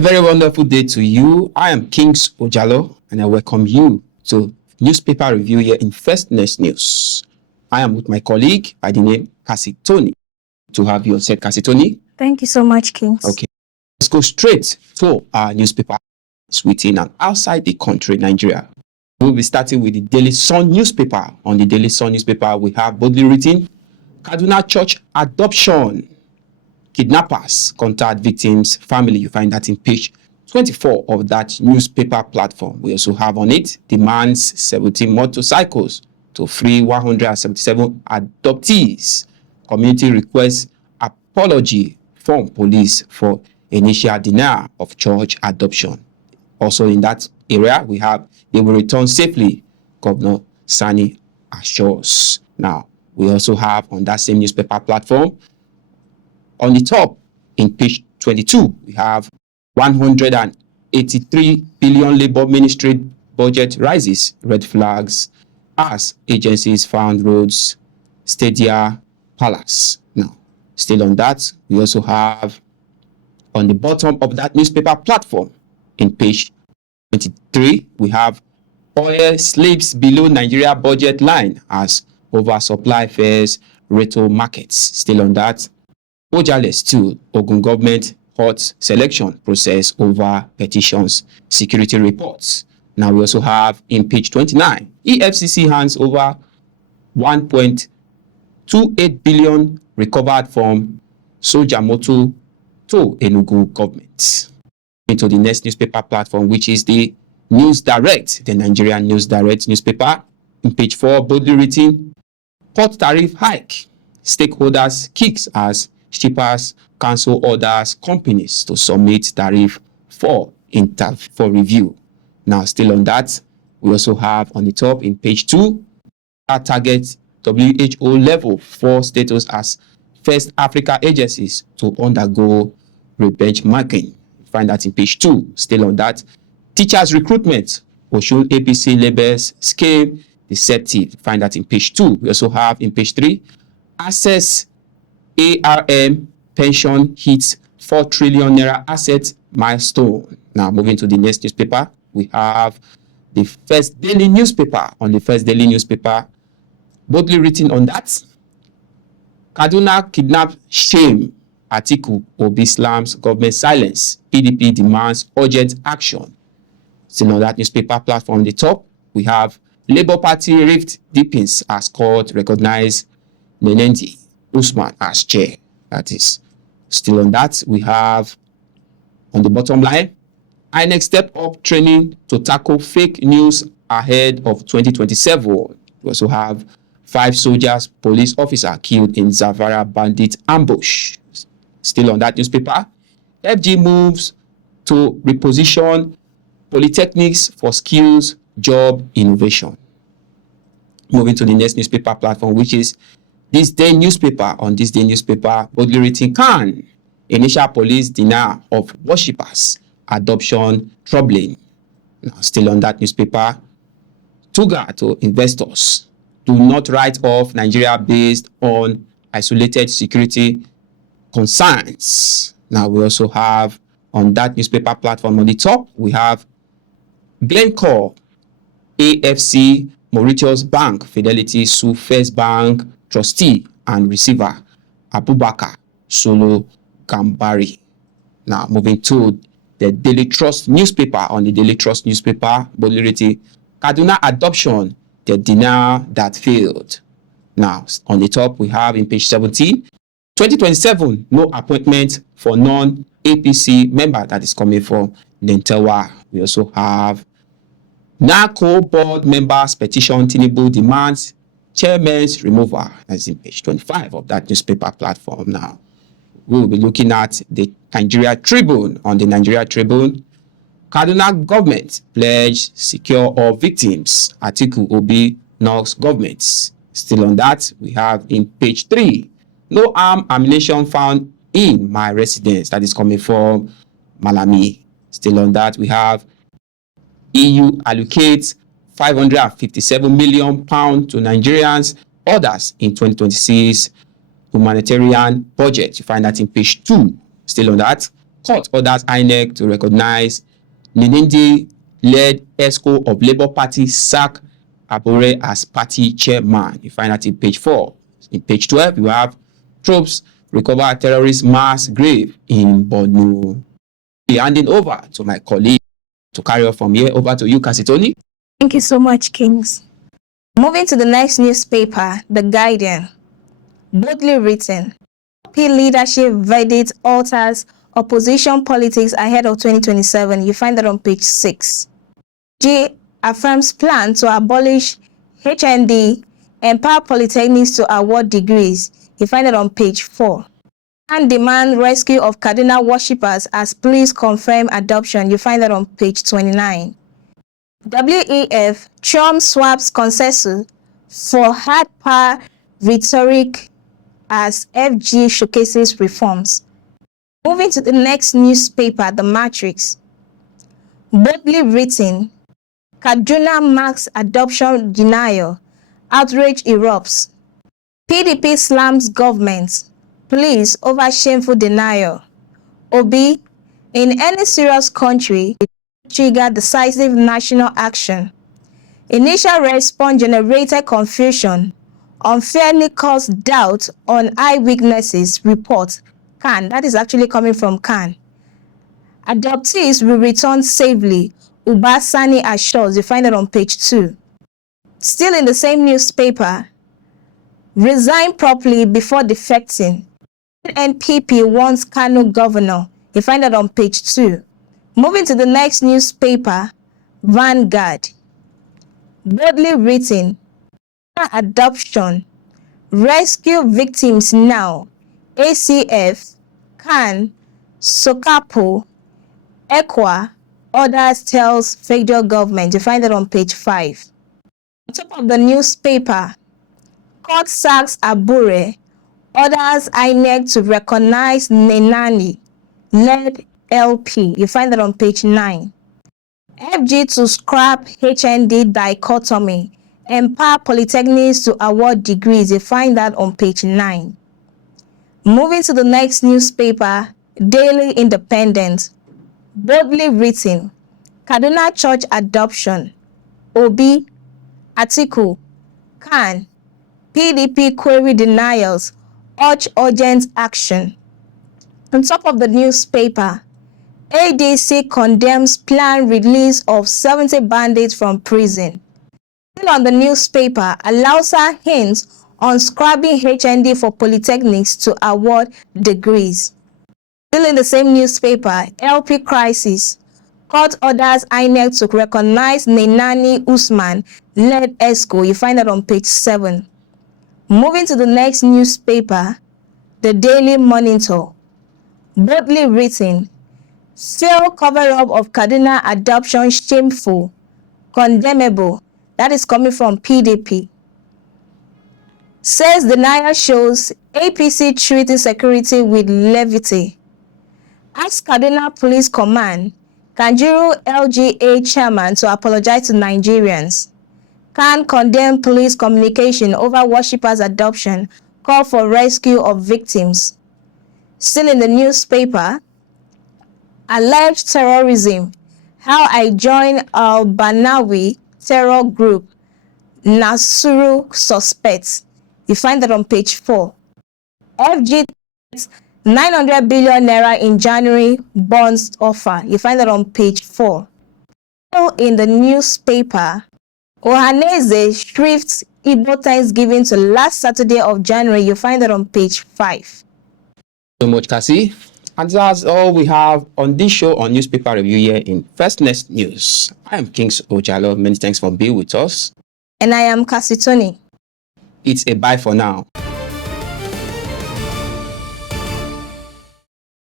A very wonderful day to you. I am Kings Ojalo, and I welcome you to newspaper review here in First Next News. I am with my colleague by the name Cassie Tony. To have you on set, Cassie Tony. Thank you so much, Kings. Okay, let's go straight to our newspaper within and outside the country, Nigeria. We'll be starting with the Daily Sun newspaper. On the Daily Sun newspaper, we have boldly written, Kaduna Church adoption. Kidnappers contact victims' family. You find that in page 24 of that newspaper platform. We also have on it, demands 17 motorcycles to free 177 adoptees. Community requests apology from police for initial denial of church adoption. Also in that area, we have, they will return safely, Governor Sani assures. Now, we also have on that same newspaper platform, on the top, in page 22, we have 183 billion Labour Ministry budget rises, red flags, as agencies found roads, stadia, palace. Now, still on that, we also have on the bottom of that newspaper platform, in page 23, we have oil slips below Nigeria budget line as oversupply fares retail markets. Still on that, Ojales 2, Ogun government hot selection process over petitions, security reports. Now we also have in page 29, EFCC hands over 1.28 billion recovered from Soja Moto to Enugu government. Into the next newspaper platform, which is the News Direct, the Nigerian News Direct newspaper. In page 4, boldly written, port tariff hike. Stakeholders kicks as shippers cancel orders companies to submit tariff for review. Now, still on that, we also have on the top in page 2, our target WHO level 4 status as first Africa agencies to undergo benchmarking. Find that in page 2. Still on that, teachers recruitment, Osun APC labels scheme deceptive. Find that in page 2. We also have in page 3, access ARM pension hits 4 trillion naira asset milestone. Now, moving to the next newspaper, we have the First Daily newspaper. On the First Daily newspaper, boldly written on that, Kaduna kidnap shame, Atiku Obi slams government silence, PDP demands urgent action. Still on that newspaper platform, on the top, we have Labour Party rift deepens as court recognize Nenendi Usman as chair. That is still on that. We have on the bottom line, INEC step up training to tackle fake news ahead of 2027. We also have 5 soldiers, police officer killed in Zavara bandit ambush. Still on that newspaper, FG moves to reposition polytechnics for skills, job, innovation. Moving to the next newspaper platform, which is This Day newspaper. On This Day newspaper, boldly written, can initial police denial of worshippers, adoption troubling. Now, still on that newspaper, Tuga to investors, do not write off Nigeria based on isolated security concerns. Now, we also have on that newspaper platform on the top, we have Glencore, AFC, Mauritius Bank, Fidelity sue First Bank, trustee and receiver Abubakar Solo Gambari. Now, moving to the Daily Trust newspaper. On the Daily Trust newspaper, boldly written, Kaduna adoption, the denial that failed. Now, on the top, we have in page 17, 2027, no appointment for non-APC member that is coming from Nentewa. We also have NACO board members petition Tinubu demands chairman's removal. That's in page 25 of that newspaper platform. Now, we will be looking at the Nigeria Tribune. On the Nigeria Tribune, Kaduna government pledge secure all victims. Atiku Obi knocks governments. Still on that, we have in page 3, no armed ammunition found in my residence. That is coming from Malami. Still on that, we have EU allocates £557 million to Nigerians, others in 2026 humanitarian budget. You find that in page 2. Still on that, Court orders INEC to recognize Ninindi-led ESCO of Labour Party sack Abure as party chairman. You find that in page 4. In page 12, you have troops recover a terrorist mass grave in Borno. Handing over to my colleague to carry on from here. Over to you, Kasitoni. Thank you so much, Kings. Moving to the next newspaper, The Guardian. Boldly written, P leadership verdict alters opposition politics ahead of 2027. You find that on page 6. G affirms plan to abolish HND, empower polytechnics to award degrees. You find it on page 4. And demand rescue of Kaduna worshippers as police confirm adoption. You find that on page 29. WEF, Trump swaps consensus for hard power rhetoric as FG showcases reforms. Moving to the next newspaper, The Matrix. Boldly written, Kaduna marks adoption denial, outrage erupts. PDP slams government, pleas over shameful denial. Obi, in any serious country, trigger decisive national action. Initial response generated confusion, unfairly caused doubt on eyewitnesses report. Can, that is actually coming from Can. Adoptees will return safely, Ubasani assures. You find it on page 2. Still in the same newspaper, resign properly before defecting. NPP wants Kano governor. You find that on page 2. Moving to the next newspaper, Vanguard. Boldly written, adoption, rescue victims now. ACF, Can, Sokapo, ECWA, others tells federal government. You find it on page 5. On top of the newspaper, court sacks Abure, orders INEC to recognize Nenani, led LP. You find that on page 9. FG to scrap HND dichotomy, empower polytechnics to award degrees. You find that on page 9. Moving to the next newspaper, Daily Independent. Boldly written, Kaduna Church adoption, Obi, Atiku, Can, PDP query denials, urge urgent action. On top of the newspaper, ADC condemns planned release of 70 bandits from prison. Still on the newspaper, Alausa hints on scrapping HND for polytechnics to award degrees. Still in the same newspaper, LP crisis. Court orders INEC to recognize Nenani Usman, led ESCO. You find that on page 7. Moving to the next newspaper, The Daily Monitor. Boldly written, failed cover-up of Kaduna adoption shameful, condemnable. That is coming from PDP. Says denial shows APC treating security with levity. Ask Kaduna Police Command, Kanjiru LGA chairman to apologize to Nigerians. Can condemn police communication over worshippers' adoption, call for rescue of victims. Still in the newspaper, alleged terrorism, how I joined al-Banawi terror group, Nasuru suspects. You find that on page 4. FG 900 billion naira in January bonds offer. You find that on page 4. Still in the newspaper, Ohaneze shrifts Igbo Thanksgiving to last Saturday of January. You find that on page 5. So much, Kasi. And that's all we have on this show on Newspaper Review here in First Nest News. I am Kings Ojalo. Many thanks for being with us. And I am Kasitoni. It's a bye for now.